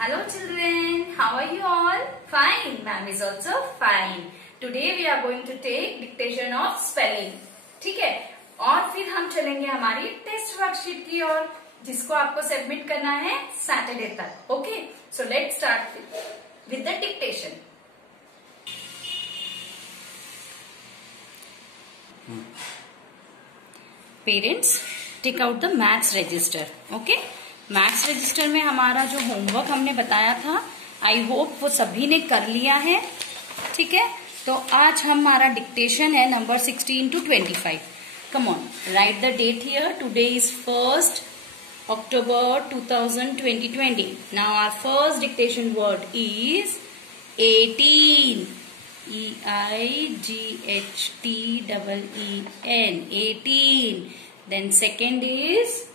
Hello children, how are you all? Fine, ma'am is also fine. Today we are going to take dictation of spelling. ठीक है, और फिर हम चलेंगे हमारी टेस्ट वर्कशीट की ओर, जिसको आपको सबमिट करना है सैटरडे तक. Okay, so let's start with the dictation. Parents, take out the maths register. Okay, maths register में हमारा जो होमवर्क हमने बताया था, आई होप वो सभी ने कर लिया है. ठीक है, तो आज हमारा डिक्टेशन है number 16 to 25. Come on, write the date here. Today is 1st October 2020. Now our first dictation word is 18. EIGHTEEN 18. Then second is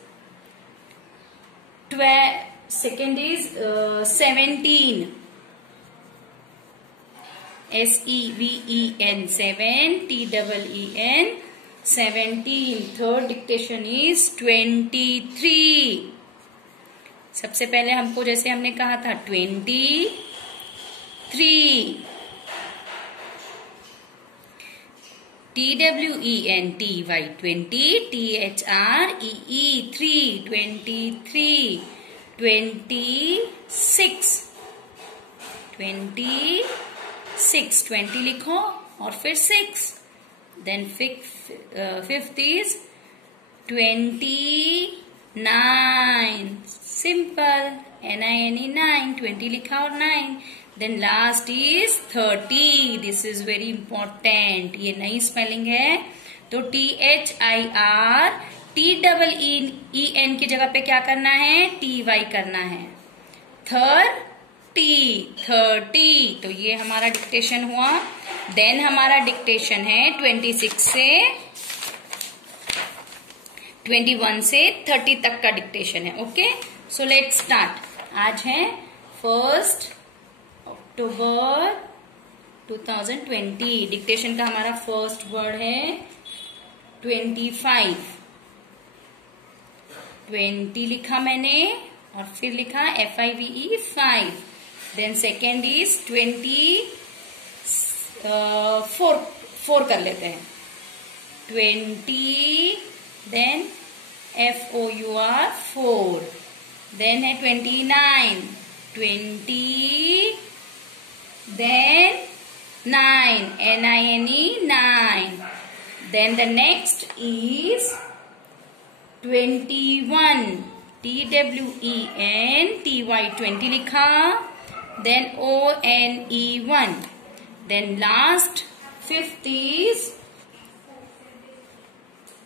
17. SEVEN 7 TEEN 17. Third dictation is 23. सबसे पहले हमको जैसे हमने कहा था 23. TWENTY 20. THREE 3 23. 26. 20 लिखो और फिर 6. Then fifth is 29. Simple, NINE 9. 20 लिखा और 9. Then last is 30. This is very important. ये नई स्पेलिंग है, तो THIRTEEN की जगह पे क्या करना है? TY करना है. 30. तो ये हमारा डिक्टेशन हुआ. देन हमारा डिक्टेशन है 21 से 30 तक का डिक्टेशन है. Okay, so let's start. आज है 1st October 2020. डिक्टेशन का हमारा फर्स्ट वर्ड है 25. 20 लिखा मैंने और फिर लिखा FIVE 5. देन सेकेंड इज 24 कर लेते हैं. 20. Then FOUR 4. देन है 29. 20. Then 9. NINE 9. Then the next is 21. TWENTY 20 लिखा. Then ONE 1. Then last fifth is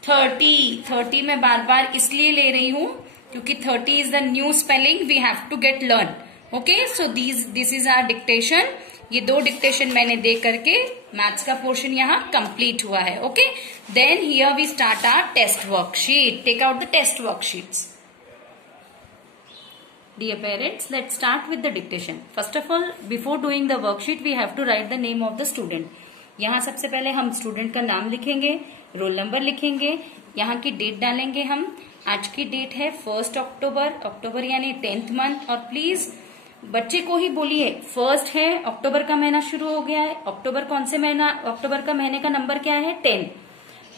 30. 30 मैं बार बार इसलिए ले रही हूं क्योंकि 30 is the new spelling we have to get learn. Okay, so this is our dictation. ये 2 dictation मैंने दे करके मैथ्स का पोर्शन यहाँ कंप्लीट हुआ है. Okay, then here we start our test worksheet. Take out the test worksheets. Dear parents, let's start with the dictation. First of all, before doing the worksheet we have to write the name of the student. यहाँ सबसे पहले हम student का नाम लिखेंगे, roll number लिखेंगे, यहाँ की डेट डालेंगे हम. आज की डेट है 1st अक्टूबर यानी 10th मंथ. और प्लीज बच्चे को ही बोलिए, 1st है, अक्टूबर का महीना शुरू हो गया है. अक्टूबर कौन से महीना? अक्टूबर का महीने का नंबर क्या है? 10.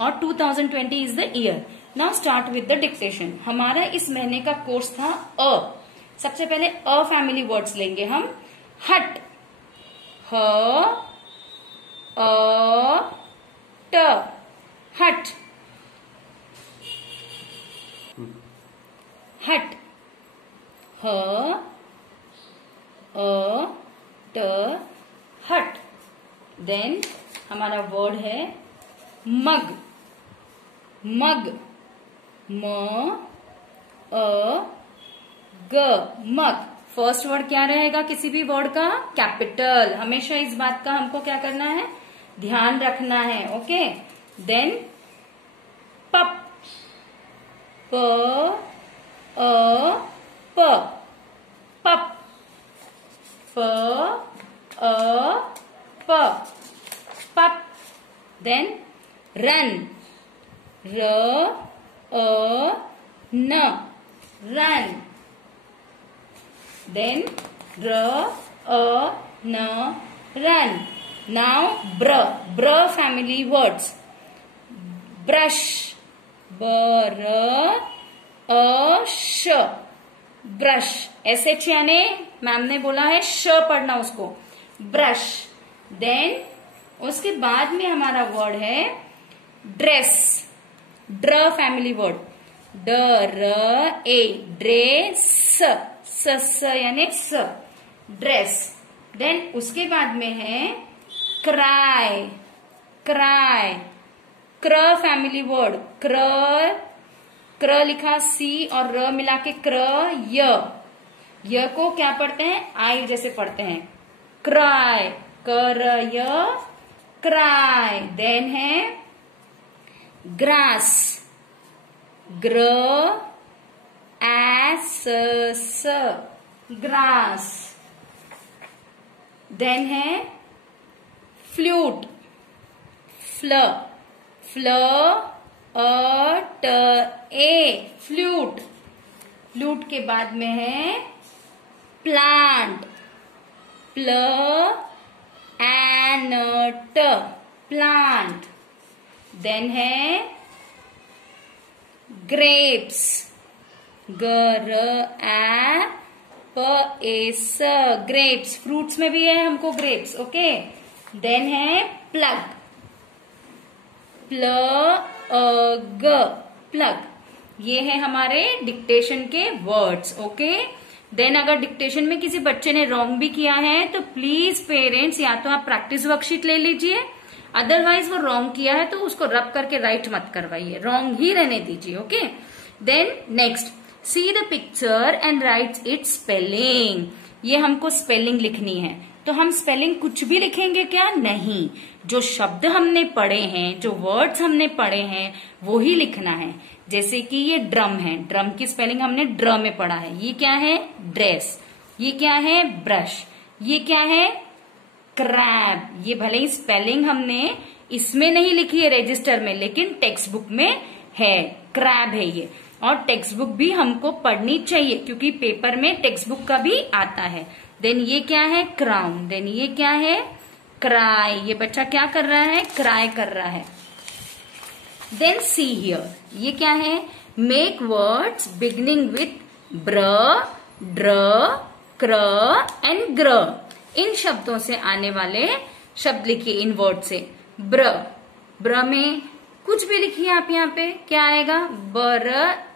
और 2020 is the year. Now start with the dictation. हमारा इस महीने का कोर्स था अ. सबसे पहले अ फैमिली वर्ड्स लेंगे हम. हट, ह अ ट, हट. हट, ह ट, हट. देन हमारा वर्ड है मग. मग, म अ ग, मग. फर्स्ट वर्ड क्या रहेगा किसी भी वर्ड का? कैपिटल. हमेशा इस बात का हमको क्या करना है? ध्यान रखना है. ओके, देन पप. प अ प, पप. प अ प, पप. Then run. र अ न, run. Then n run. Now br family words. Brush, sh, brush. sh यानी मैम ने बोला है श पढ़ना उसको, ब्रश. देन उसके बाद में हमारा वर्ड है ड्रेस. ड्र फैमिली वर्ड, ड्रेस, स यानी स, ड्रेस. देन उसके बाद में है क्राई. क्राई, क्र फैमिली वर्ड, क्र लिखा सी और र मिला के क्र. य को क्या पढ़ते हैं, आई जैसे पढ़ते हैं, क्राई, कर य, क्राई. देन है ग्रास, ग्र एस स, ग्रास. देन है फ्लूट, फ्ल फ्लूट. फ्लूट के बाद में है प्लांट, प्लांट. देन है ग्रेप्स, ग्रेप्स. फ्रूट्स में भी है हमको ग्रेप्स. ओके. देन है प्लग, प्लग. ये है हमारे डिक्टेशन के वर्ड्स. ओके. देन अगर डिक्टेशन में किसी बच्चे ने रॉन्ग भी किया है तो प्लीज पेरेंट्स या तो आप प्रैक्टिस वर्कशीट ले लीजिए, अदरवाइज वो रॉन्ग किया है तो उसको रब करके राइट मत करवाइए, रॉन्ग ही रहने दीजिए. Okay. Then next, see the picture and write its spelling. ये हमको स्पेलिंग लिखनी है, तो हम स्पेलिंग कुछ भी लिखेंगे क्या, नहीं. जो शब्द हमने पढ़े हैं, जो वर्ड्स हमने पढ़े हैं वो ही लिखना है. जैसे कि ये ड्रम है, ड्रम की स्पेलिंग हमने ड्र में पढ़ा है. ये क्या है, ड्रेस. ये क्या है, ब्रश. ये क्या है, क्रैब. ये भले ही स्पेलिंग हमने इसमें नहीं लिखी है रजिस्टर में, लेकिन टेक्स्ट बुक में है, क्रैब है ये. और टेक्स्ट बुक भी हमको पढ़नी चाहिए क्योंकि पेपर में टेक्स्ट बुक का भी आता है. देन ये क्या है, क्राउन. देन ये क्या है, क्राई. ये बच्चा क्या कर रहा है, क्राई कर रहा है. देन सी हियर, ये क्या है, मेक वर्ड्स बिगिनिंग विथ ब्र, ड्र, क्र एंड ग्र. इन शब्दों से आने वाले शब्द लिखिए इन वर्ड से. ब्र में कुछ भी लिखिए आप. यहाँ पे क्या आएगा, बर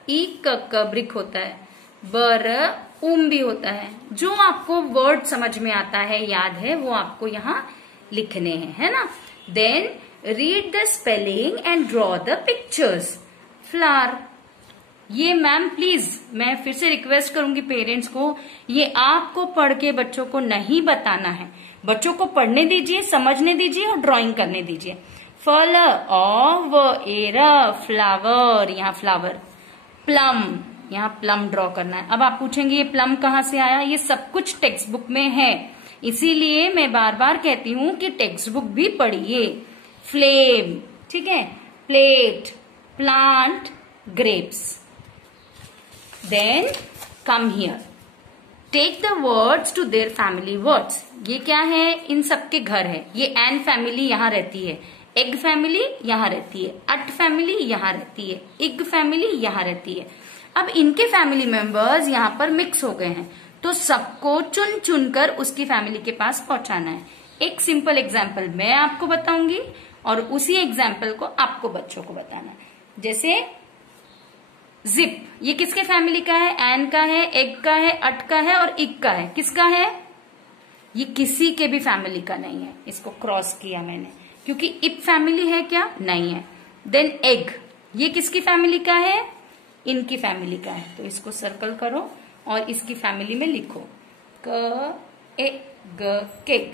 ई क ब्रिक होता है, बर उम भी होता है. जो आपको वर्ड समझ में आता है, याद है, वो आपको यहाँ लिखने हैं, है ना. Then read the spelling and draw the pictures. Flower. ये मैम प्लीज मैं फिर से रिक्वेस्ट करूंगी पेरेंट्स को, ये आपको पढ़ के बच्चों को नहीं बताना है. बच्चों को पढ़ने दीजिए, समझने दीजिए और ड्राइंग करने दीजिए. फल ऑफ एरा, फ्लावर. यहाँ फ्लावर. प्लम, यहाँ प्लम ड्रॉ करना है. अब आप पूछेंगे ये प्लम कहाँ से आया, ये सब कुछ टेक्स्ट बुक में है, इसीलिए मैं बार बार कहती हूँ कि टेक्स्ट बुक भी पढ़िए. फ्लेम, ठीक है, plate, plant, grapes. Then come here, take the words to their family words. ये क्या है, इन सबके घर है. ये एन फैमिली यहाँ रहती है, एग फैमिली यहाँ रहती है, अट फैमिली यहाँ रहती है, इग फैमिली यहाँ रहती है. अब इनके फैमिली मेंबर्स यहाँ पर मिक्स हो गए हैं, तो सबको चुन चुन कर उसकी फैमिली के पास पहुंचाना है. एक सिंपल एग्जाम्पल मैं आपको बताऊंगी और उसी एग्जाम्पल को आपको बच्चों को बताना है. जैसे जिप, ये किसके फैमिली का है, एन का है, एग का है, अट का है और इग का है. किसका है, ये किसी के भी फैमिली का नहीं है. इसको क्रॉस किया मैंने क्योंकि इप फैमिली है क्या, नहीं है. देन एग, ये किसकी फैमिली का है, इनकी फैमिली का है. तो इसको सर्कल करो और इसकी फैमिली में लिखो, क ए ग केग.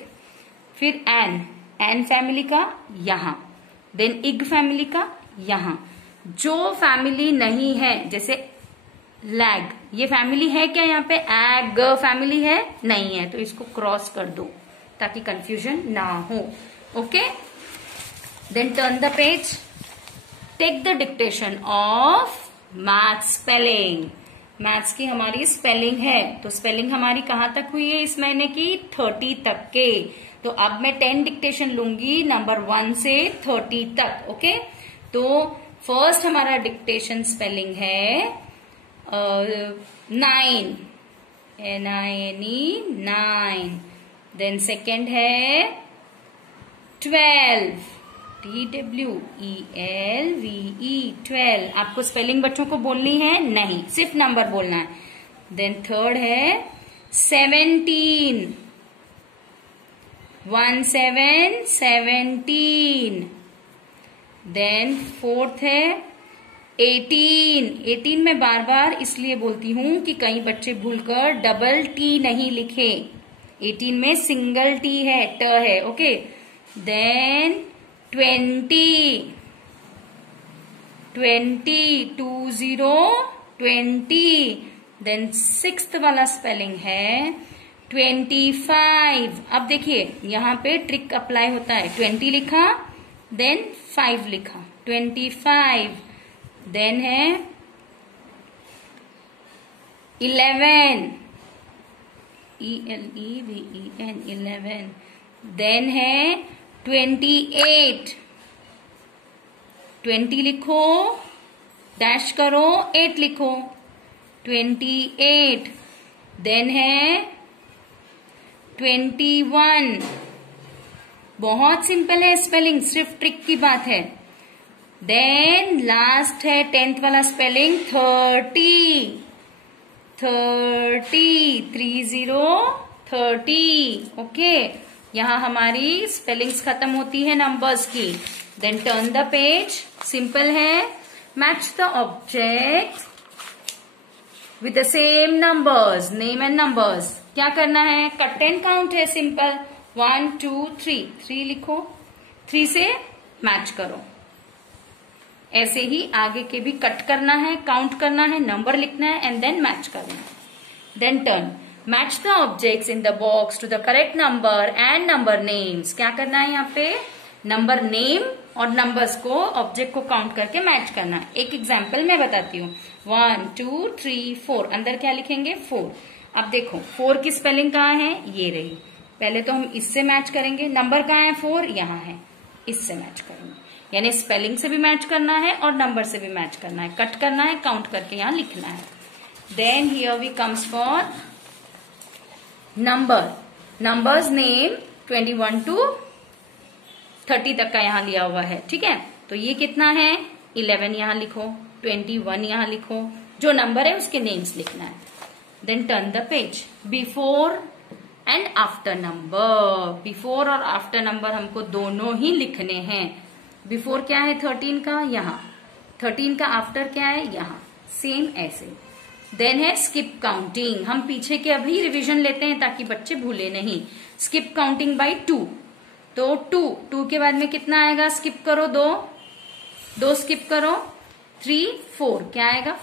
फिर एन फैमिली का यहाँ, देन इग फैमिली का यहाँ. जो फैमिली नहीं है, जैसे लैग, ये फैमिली है क्या, यहाँ पे एग फैमिली है, नहीं है, तो इसको क्रॉस कर दो ताकि कंफ्यूजन ना हो. Okay. Then turn the page, take the dictation of math spelling. Maths की हमारी स्पेलिंग है। तो स्पेलिंग हमारी कहाँ तक हुई है इस महीने की? 30 तक के। तो अब मैं 10 डिक्टेशन लूंगी नंबर 1 से 30 तक। ओके, तो फर्स्ट हमारा डिक्टेशन स्पेलिंग है 9, NINE 9। देन सेकेंड है 12, TWELVE 12। आपको स्पेलिंग बच्चों को बोलनी है? नहीं, सिर्फ नंबर बोलना है। देन थर्ड है 17, 17। देन फोर्थ है 18। 18 में बार बार इसलिए बोलती हूं कि कई बच्चे भूलकर डबल टी नहीं लिखे। 18 में सिंगल टी है, ट है। Okay, then 20, 20। देन सिक्स्थ वाला स्पेलिंग है 25। अब देखिए यहां पे ट्रिक अप्लाई होता है। 20 लिखा, देन 5 लिखा, 25। देन है 11, ELEVEN 11। देन है 28, 20 लिखो, डैश करो, 8 लिखो, 28। देन है 21। बहुत सिंपल है स्पेलिंग, सिर्फ ट्रिक की बात है। देन लास्ट है 10th वाला स्पेलिंग 30, 30। ओके, यहाँ हमारी स्पेलिंग्स खत्म होती है नंबर्स की। Then turn the page, simple है। Match the object with the same numbers, name and numbers. क्या करना है? कट एंड काउंट है, सिंपल। 1 2 3, 3 लिखो, 3 से मैच करो। ऐसे ही आगे के भी कट करना है, काउंट करना है, नंबर लिखना है एंड देन मैच करना है। Then turn, match the objects in the box to the correct number and number names. क्या करना है यहाँ पे? नंबर नेम और नंबर्स को, ऑब्जेक्ट को काउंट करके मैच करना है। एक एग्जाम्पल मैं बताती हूँ। 1 2 3 4, अंदर क्या लिखेंगे? 4। अब देखो 4 की स्पेलिंग कहाँ है? ये रही। पहले तो हम इससे मैच करेंगे। नंबर कहाँ है? 4 यहाँ है, इससे मैच करेंगे। यानी स्पेलिंग से भी मैच करना है और नंबर से भी मैच करना है, कट करना है, काउंट करके यहाँ लिखना है। Then here we comes for number, numbers name 21 to 30 तक का यहाँ लिया हुआ है। ठीक है, तो ये कितना है? 11 यहाँ लिखो, 21 यहाँ लिखो, जो नंबर है उसके नेम्स लिखना है। Then turn the page, before and after number. Before और आफ्टर नंबर हमको दोनों ही लिखने हैं। बिफोर क्या है? 13 का, यहाँ 13 का आफ्टर क्या है? यहाँ, सेम ऐसे। देन है स्किप काउंटिंग। हम पीछे के अभी रिवीजन लेते हैं ताकि बच्चे भूले नहीं। Skip counting by 2। तो 2 के बाद में कितना आएगा? स्किप करो, 2 स्किप करो, 3 4, क्या आएगा?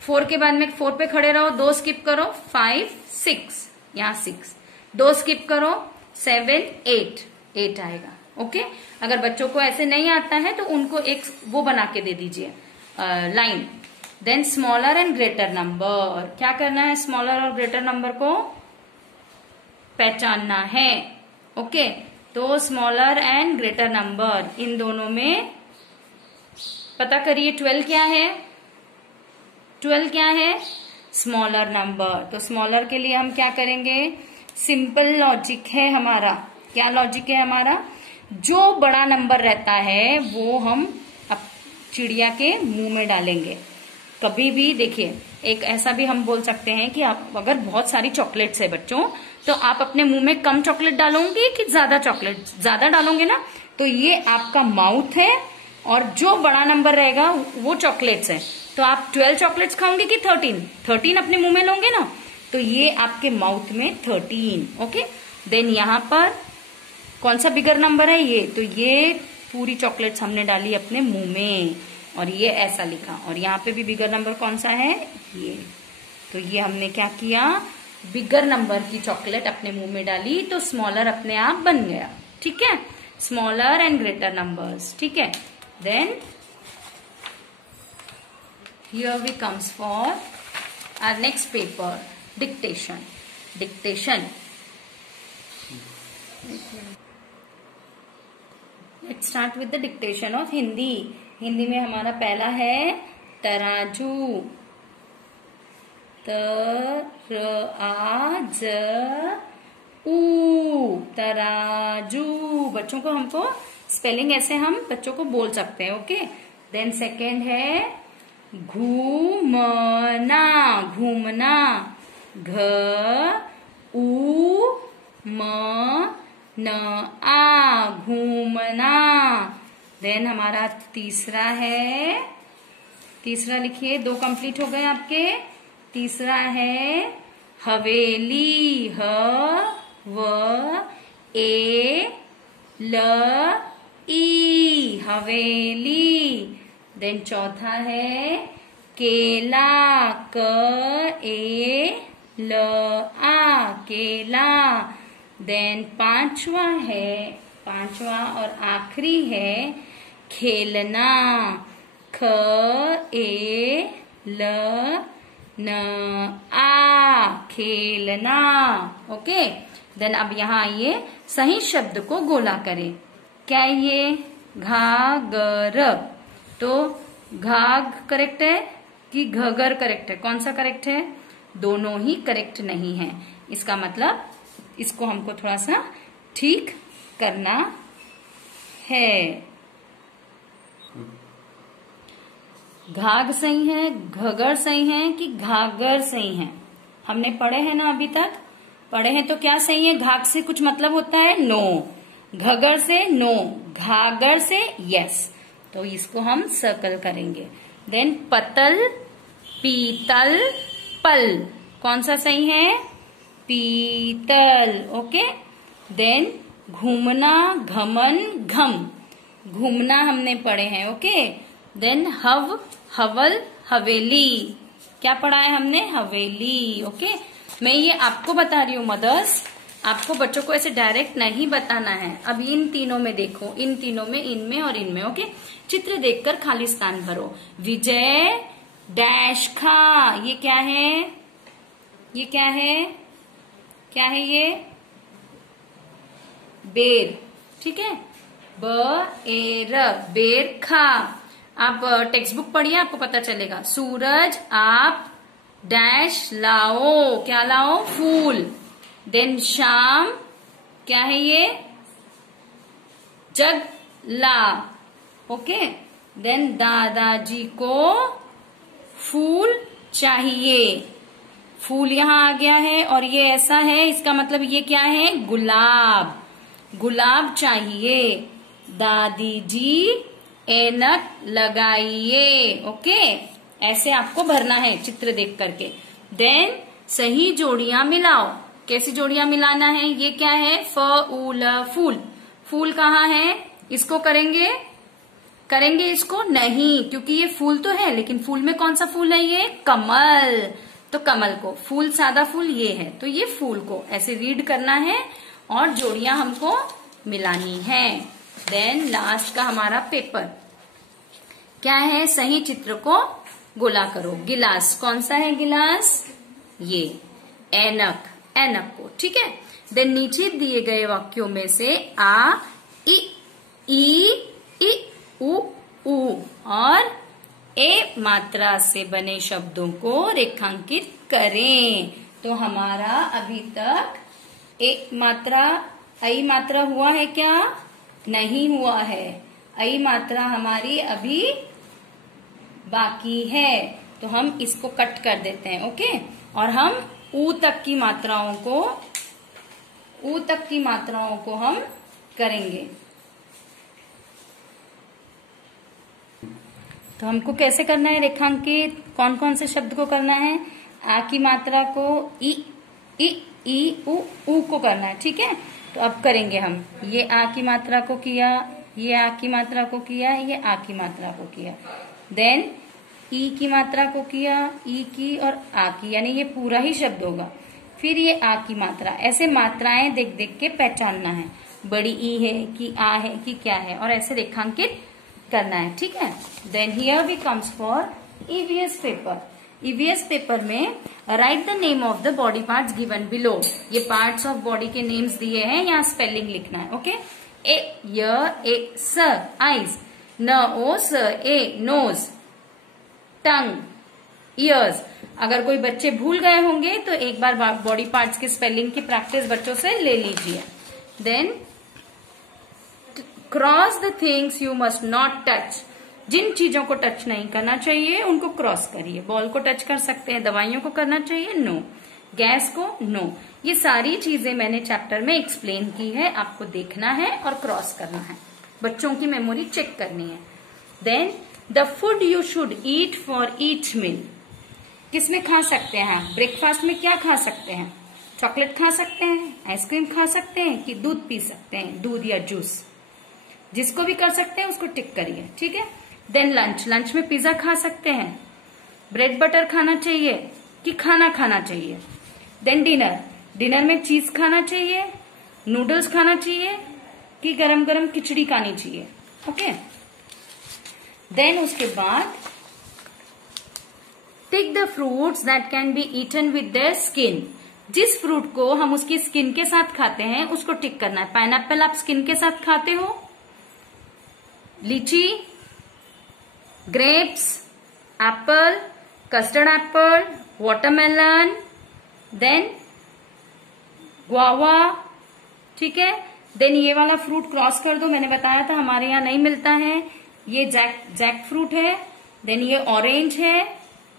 4 के बाद में 4 पे खड़े रहो, 2 स्किप करो, 5 6, यहाँ 6, 2 स्किप करो, 7 8 आएगा। ओके, अगर बच्चों को ऐसे नहीं आता है तो उनको एक वो बना के दे दीजिए, line. Then smaller and greater number. क्या करना है? स्मॉलर और ग्रेटर नंबर को पहचानना है। ओके, तो स्मॉलर एंड ग्रेटर नंबर, इन दोनों में पता करिए 12 क्या है? 12 क्या है? Smaller number. तो स्मॉलर के लिए हम क्या करेंगे? सिंपल लॉजिक है हमारा। क्या लॉजिक है हमारा? जो बड़ा नंबर रहता है वो हम चिड़िया के मुंह में डालेंगे। कभी भी देखिए, एक ऐसा भी हम बोल सकते हैं कि आप अगर बहुत सारी चॉकलेट्स है बच्चों, तो आप अपने मुंह में कम चॉकलेट डालोगे कि ज्यादा चॉकलेट? ज्यादा डालोगे ना, तो ये आपका माउथ है और जो बड़ा नंबर रहेगा वो चॉकलेट्स है। तो आप 12 चॉकलेट्स खाओगे कि 13 अपने मुंह में लोगे ना, तो ये आपके माउथ में 13। ओके, देन यहाँ पर कौन सा बिगर नंबर है? ये, तो ये पूरी चॉकलेट्स हमने डाली अपने मुंह में और ये ऐसा लिखा। और यहाँ पे भी बिगर नंबर कौन सा है? ये। तो ये हमने क्या किया? बिगर नंबर की चॉकलेट अपने मुंह में डाली, तो स्मॉलर अपने आप बन गया। ठीक है, स्मॉलर एंड ग्रेटर नंबर्स। ठीक है, then here we comes for our next paper, dictation. Dictation. Let's start with the dictation of Hindi. Hindi में हमारा पहला है तराजू. तराजू. बच्चों को हमको स्पेलिंग ऐसे हम बच्चों को बोल सकते हैं. ओके. देन सेकेंड है घूमना. घूमना. घूमना. देन हमारा तीसरा है, तीसरा लिखिए, 2 कंप्लीट हो गए आपके. तीसरा है हवेली. हवेली. देन चौथा है केला. केला. देन पांचवा और आखिरी है खेलना. खेलना. ओके. देन अब यहाँ आइए, सही शब्द को गोला करें. क्या ये घागर? तो घाग करेक्ट है कि घगर करेक्ट है? कौन सा करेक्ट है? दोनों ही करेक्ट नहीं है. इसका मतलब इसको हमको थोड़ा सा ठीक करना है. घाग सही है, घगर सही है कि घागर सही है? हमने पढ़े हैं ना, अभी तक पढ़े हैं. तो क्या सही है? घाग से कुछ मतलब होता है? नो. घगर से नो. घागर से यस. तो इसको हम सर्कल करेंगे. देन पतल, पीतल, पल. कौन सा सही है? पीतल. ओके. देन घूमना, घमन, घम. घूमना हमने पढ़े हैं. ओके. देन हवल, हवेली. क्या पढ़ा है हमने? हवेली. ओके. मैं ये आपको बता रही हूँ मदर्स, आपको बच्चों को ऐसे डायरेक्ट नहीं बताना है. अब इन तीनों में देखो, इन तीनों में, इनमें और इनमें. ओके. चित्र देखकर खाली स्थान भरो. विजय डैश खा. ये क्या है? ये क्या है? क्या है ये? बेर. ठीक है. बेर खा. आप टेक्स्ट बुक पढ़िए, आपको पता चलेगा. सूरज आप डैश लाओ. क्या लाओ? फूल. देन शाम, क्या है ये? जग ला. ओके. देन दादाजी को फूल चाहिए. फूल यहाँ आ गया है और ये ऐसा है, इसका मतलब ये क्या है? गुलाब. गुलाब चाहिए. दादी जी ऐनक लगाइए. ओके. ऐसे आपको भरना है चित्र देख करके. देन सही जोड़ियां मिलाओ. कैसी जोड़ियां मिलाना है? ये क्या है? फूल. फूल कहाँ है? इसको करेंगे इसको नहीं, क्योंकि ये फूल तो है, लेकिन फूल में कौन सा फूल है? ये कमल. तो कमल को, फूल सादा फूल ये है, तो ये फूल को ऐसे रीड करना है और जोड़ियां हमको मिलानी है. देन लास्ट का हमारा पेपर क्या है? सही चित्र को गोला करो. गिलास. कौन सा है गिलास? ये. ऐनक को. ठीक है. देन नीचे दिए गए वाक्यों में से आ, इ, उ और ए मात्रा से बने शब्दों को रेखांकित करें. तो हमारा अभी तक एक मात्रा, आई मात्रा हुआ है क्या? नहीं हुआ है. आई मात्रा हमारी अभी बाकी है, तो हम इसको कट कर देते हैं. ओके. और हम ऊ तक की मात्राओं को हम करेंगे. तो हमको कैसे करना है रेखांकित? कौन कौन से शब्द को करना है? आ की मात्रा को ई उ को करना है. ठीक है. तो अब करेंगे हम. ये आ की मात्रा को किया, ये आ की मात्रा को किया, ये आ की मात्रा को किया. देन ई की मात्रा को किया, ई की और आ की, यानी ये पूरा ही शब्द होगा. फिर ये आ की मात्रा. ऐसे मात्राएं देख देख के पहचानना है. बड़ी ई है कि आ है कि क्या है, और ऐसे रेखांकित करना है. ठीक है. Then here we comes for EVS paper. EVS paper में write the name of the body parts given below. ये पार्ट्स ऑफ बॉडी के नेम्स दिए हैं, यहाँ स्पेलिंग लिखना है। ओके, ए सर आईज, न ओ स ए नोज, टंग, ईयर्स। अगर कोई बच्चे भूल गए होंगे तो एक बार बॉडी पार्ट्स की स्पेलिंग की प्रैक्टिस बच्चों से ले लीजिए। Then cross the things you must not touch. जिन चीजों को टच नहीं करना चाहिए उनको क्रॉस करिए। बॉल को टच कर सकते हैं, दवाइयों को करना चाहिए नो, गैस को नो। ये सारी चीजें मैंने चैप्टर में एक्सप्लेन की है, आपको देखना है और क्रॉस करना है, बच्चों की मेमोरी चेक करनी है। Then the food you should eat for each meal. किसमें खा सकते हैं? ब्रेकफास्ट में क्या खा सकते हैं? चॉकलेट खा सकते हैं, आइसक्रीम खा सकते हैं कि दूध पी सकते हैं, दूध या जूस। जिसको भी कर सकते हैं उसको टिक करिए, ठीक है। देन लंच, लंच में पिज्जा खा सकते हैं, ब्रेड बटर खाना चाहिए कि खाना खाना चाहिए। देन डिनर, डिनर में चीज खाना चाहिए, नूडल्स खाना चाहिए कि गरम गरम खिचड़ी खानी चाहिए। ओके, देन उसके बाद tick the fruits that can be eaten with their skin. जिस फ्रूट को हम उसकी स्किन के साथ खाते हैं उसको टिक करना है। पाइनएप्पल आप स्किन के साथ खाते हो, lychee, grapes, apple, custard apple, watermelon, then guava, ठीक है। देन ये वाला फ्रूट क्रॉस कर दो, मैंने बताया था हमारे यहाँ नहीं मिलता है। ये जैक फ्रूट है, देन ये ऑरेंज है,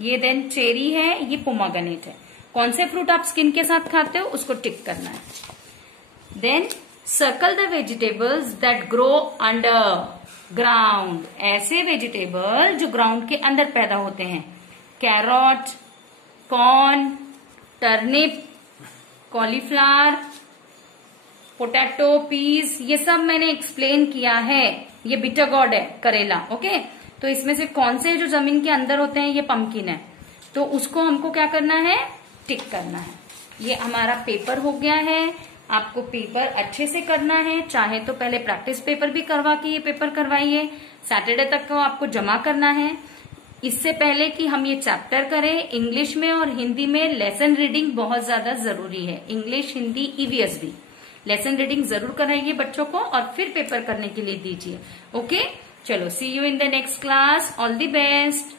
ये देन चेरी है, ये पोमाग्रेनेट है। कौन से फ्रूट आप स्किन के साथ खाते हो उसको टिक करना है। Then circle the vegetables that grow under ground. ऐसे वेजिटेबल जो ग्राउंड के अंदर पैदा होते हैं, carrot, corn, turnip, cauliflower, potato, peas, ये सब मैंने एक्सप्लेन किया है। ये बिटर गॉर्ड है, करेला। ओके, तो इसमें से कौन से जो जमीन के अंदर होते हैं, ये पंपकिन है, तो उसको हमको क्या करना है? टिक करना है। ये हमारा पेपर हो गया है। आपको पेपर अच्छे से करना है, चाहे तो पहले प्रैक्टिस पेपर भी करवा के ये पेपर करवाइए। सैटरडे तक को आपको जमा करना है। इससे पहले कि हम ये चैप्टर करें, इंग्लिश में और हिंदी में लेसन रीडिंग बहुत ज्यादा जरूरी है। इंग्लिश, हिंदी, ईवीएस भी लेसन रीडिंग जरूर कराइए बच्चों को और फिर पेपर करने के लिए दीजिए। ओके, चलो, see you in the next class. All the best.